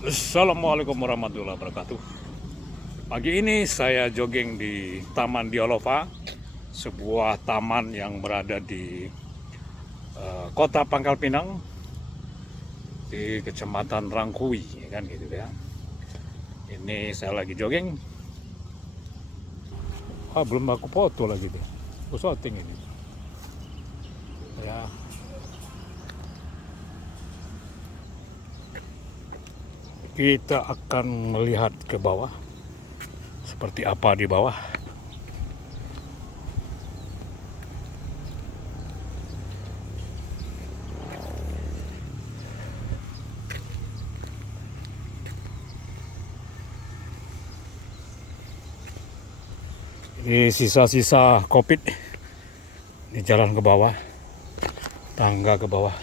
Assalamualaikum warahmatullahi wabarakatuh. Pagi ini saya jogging di Taman Dialova, sebuah taman yang berada di kota Pangkal Pinang, di Kecamatan Rangkui, kan gitu ya. Ini saya lagi jogging. Belum aku foto lagi deh. Aku syuting ini. Ya, kita akan melihat ke bawah. Seperti apa di bawah. Ini sisa-sisa COVID di jalan ke bawah, tangga ke bawah.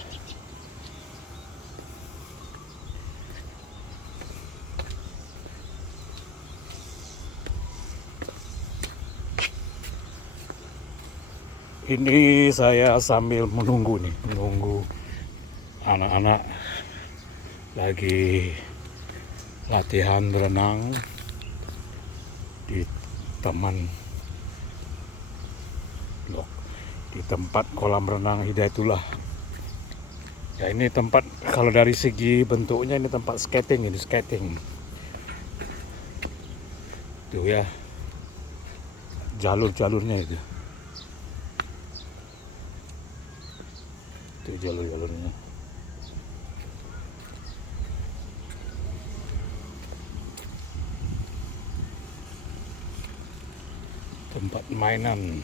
Ini saya sambil menunggu anak-anak lagi latihan berenang di taman di tempat kolam renang Hidayatullah. Ya, ini tempat, kalau dari segi bentuknya ini tempat skating, tuh ya, jalurnya itu jalurnya. Tempat mainan.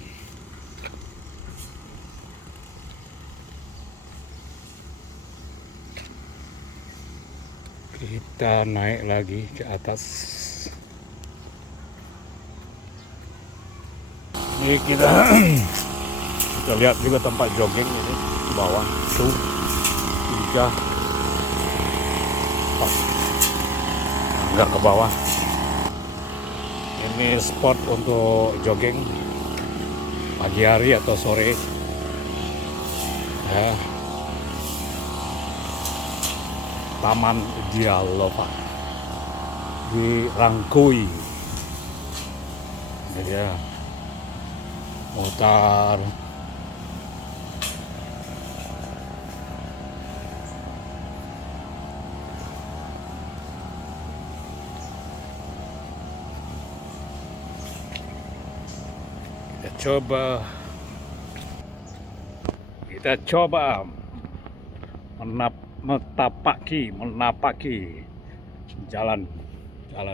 Kita naik lagi ke atas. Ini kita lihat juga tempat jogging ini di bawah tuh, 3 enggak ke bawah. Ini spot untuk jogging pagi hari atau sore ya. Taman Dialova di Rangkui. Ini dia, mutar. Kita coba menapaki jalan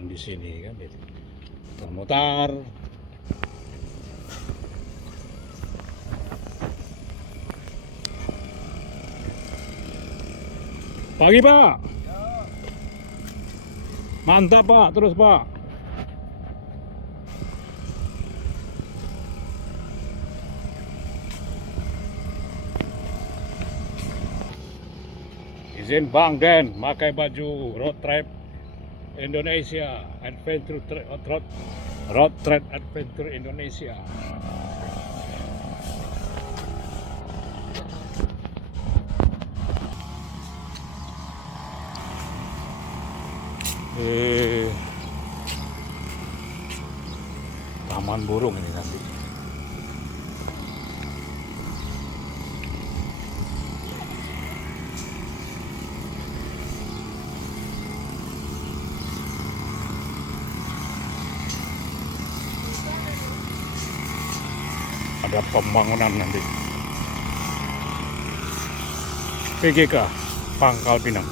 di sini kan, mutar. Pagi Pak. Mantap Pak, terus Pak. Izin Bang Den, pakai baju Road Trip Indonesia, Road Trip Adventure Indonesia. Taman burung ini nanti. Ada pembangunan nanti. PGK Pangkal Pinang.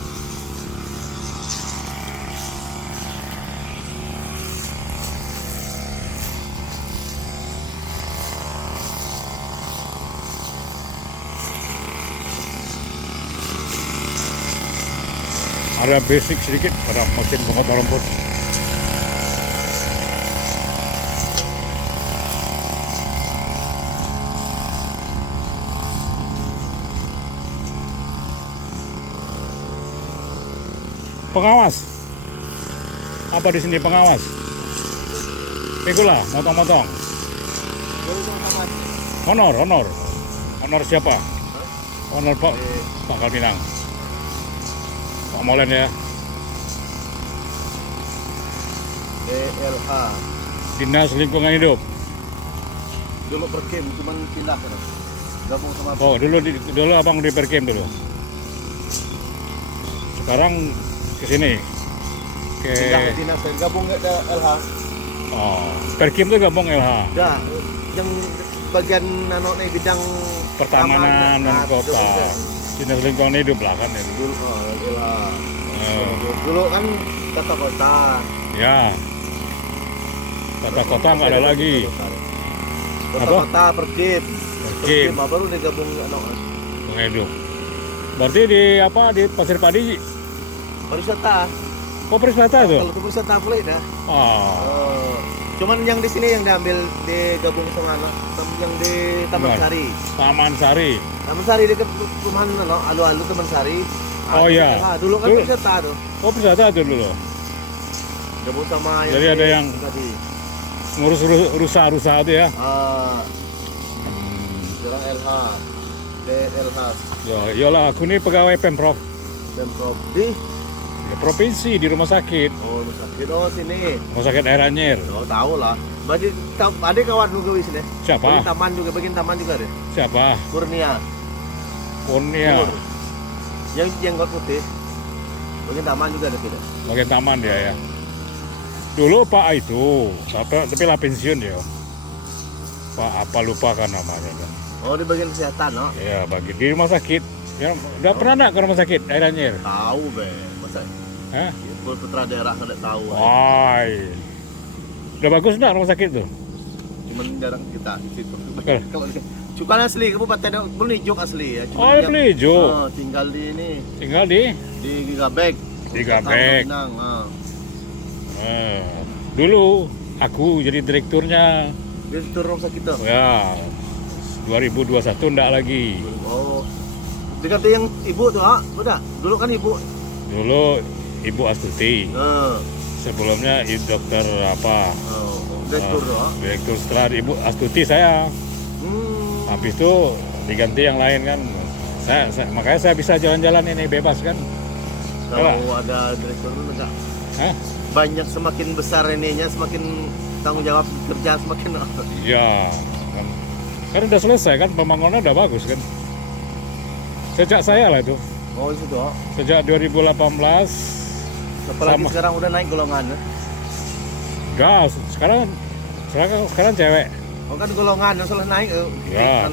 Ada basic sedikit, ada mesin pemotong rumput. Pengawas. Apa di sini pengawas? Itulah, motong-motong. Honor siapa? Honor Pak Pangkal Pinang. Pak Molen ya. DLH. Dinas Lingkungan Hidup. Dulu Perkim, cuman pindah kan. Gabung sama Oh, dulu abang di Perkim dulu. Sekarang ke sini. pindah ke dinas, gabung ke LH. Oh, Perkim tuh gabung LH. Dah, yang bagian nih bidang Pertamanan dan kota. Dinas Lingkungan Hidup lah kan itu. Dulu LH. Dulu kan tata kota. Ya. Tata kota nggak ada lagi. Kota Perkim. Perkim. Baru digabung Lingkungan Hidup. Berarti di Pasir Padi? pariwisata. Oh, pariwisata tuh. Kalau ke pariwisata boleh dah. Oh. Cuman yang di sini yang diambil digabung sama yang di Taman Benar. Sari. Taman Sari. Taman Sari dekat perumahan alu-alu Taman Sari. Oh iya. Dulu kan Dulu. pariwisata tuh. Oh, pariwisata tuh dulu. Gabung sama Jadi ada yang tadi. ngurus rusa-rusa itu ya. Jalan LH. DLH. Ya, iyalah aku nih pegawai Pemprov. Pemprov di Ya, provinsi di rumah sakit. rumah sakit sini. Rumah sakit Air Anyer. Tahu lah. Berarti ada kawan juga di sini. Siapa? Bagian taman juga deh. Siapa? Kurnia. Kurnia. Pur. Yang jenggot putih. Bagian taman juga ada tidak? Bagian taman dia ya. Dulu Pak itu, tapi lah pensiun dia. Pak apa lupa kan namanya kan. Oh, di bagian kesehatan, no? Ya, di rumah sakit. Ya, udah pernah nggak ke rumah sakit Air Anyer? Tahu be, masa Hah? putra daerah nggak tahu. Wah. Udah bagus nggak rumah sakit tuh? Cuman jarang kita di situ. Oke. Kalau Cukan asli kabupaten Belijuk asli ya. Oh, di Belijuk. Tinggal di ini Tinggal di Gigabek. Gigabek. Dulu aku jadi direkturnya. Direktur rumah sakit tuh. Ya, 2021 enggak lagi. Oh. Diganti yang ibu tuh, udah. Dulu kan ibu. Dulu Ibu Astuti. Nah, Sebelumnya dokter apa? direktur tuh. Direktur setelah Ibu Astuti saya. Habis itu diganti yang lain kan. Makanya saya bisa jalan-jalan ini bebas kan. Kalau ada direktur itu enggak. Hah? Banyak semakin besar ininya, semakin tanggung jawab kerja semakin. Ya, kan udah selesai kan, pembangunan udah bagus kan. Sejak saya lah itu. Oh, itu tuh. Sejak 2018. Apalagi Sama. sekarang udah naik golongan. Gas, sekarang cewek. Oh kan golongan salah naik. Ya.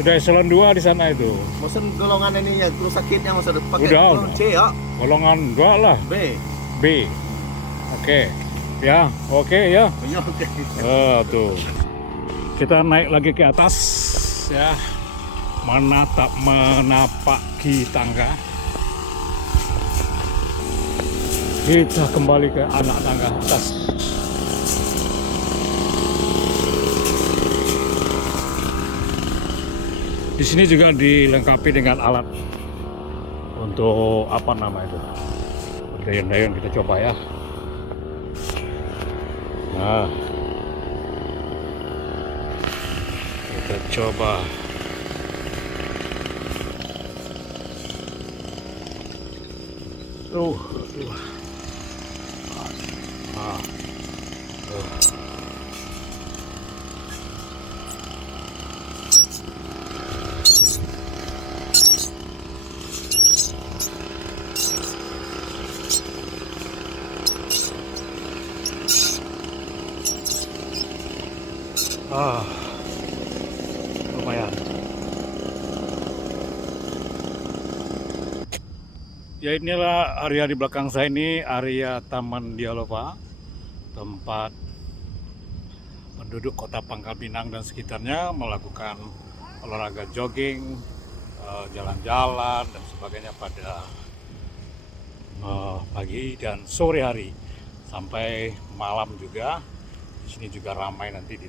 Sudah eselon 2 di sana itu. Maksud golongan ini ya terus sakitnya maksud pakai Udah. golongan C ya. Golongan 2 lah, B. B. Oke. Ya, oke ya. Ya oke. Tuh. Kita naik lagi ke atas ya. Mana tak menapaki tangga. Kita kembali ke anak tangga atas. Di sini juga dilengkapi dengan alat untuk apa nama itu? Dayun-dayun kita coba ya. Nah, kita coba. Lumayan. Ya, inilah area di belakang saya ini, area Taman Dialova, tempat penduduk Kota Pangkal Pinang dan sekitarnya melakukan olahraga jogging, jalan-jalan dan sebagainya pada pagi dan sore hari sampai malam juga. Di sini juga ramai nanti di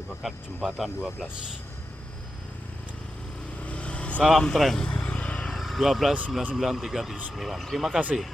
dekat jembatan 12. Salam tren 12 99 379. Terima kasih.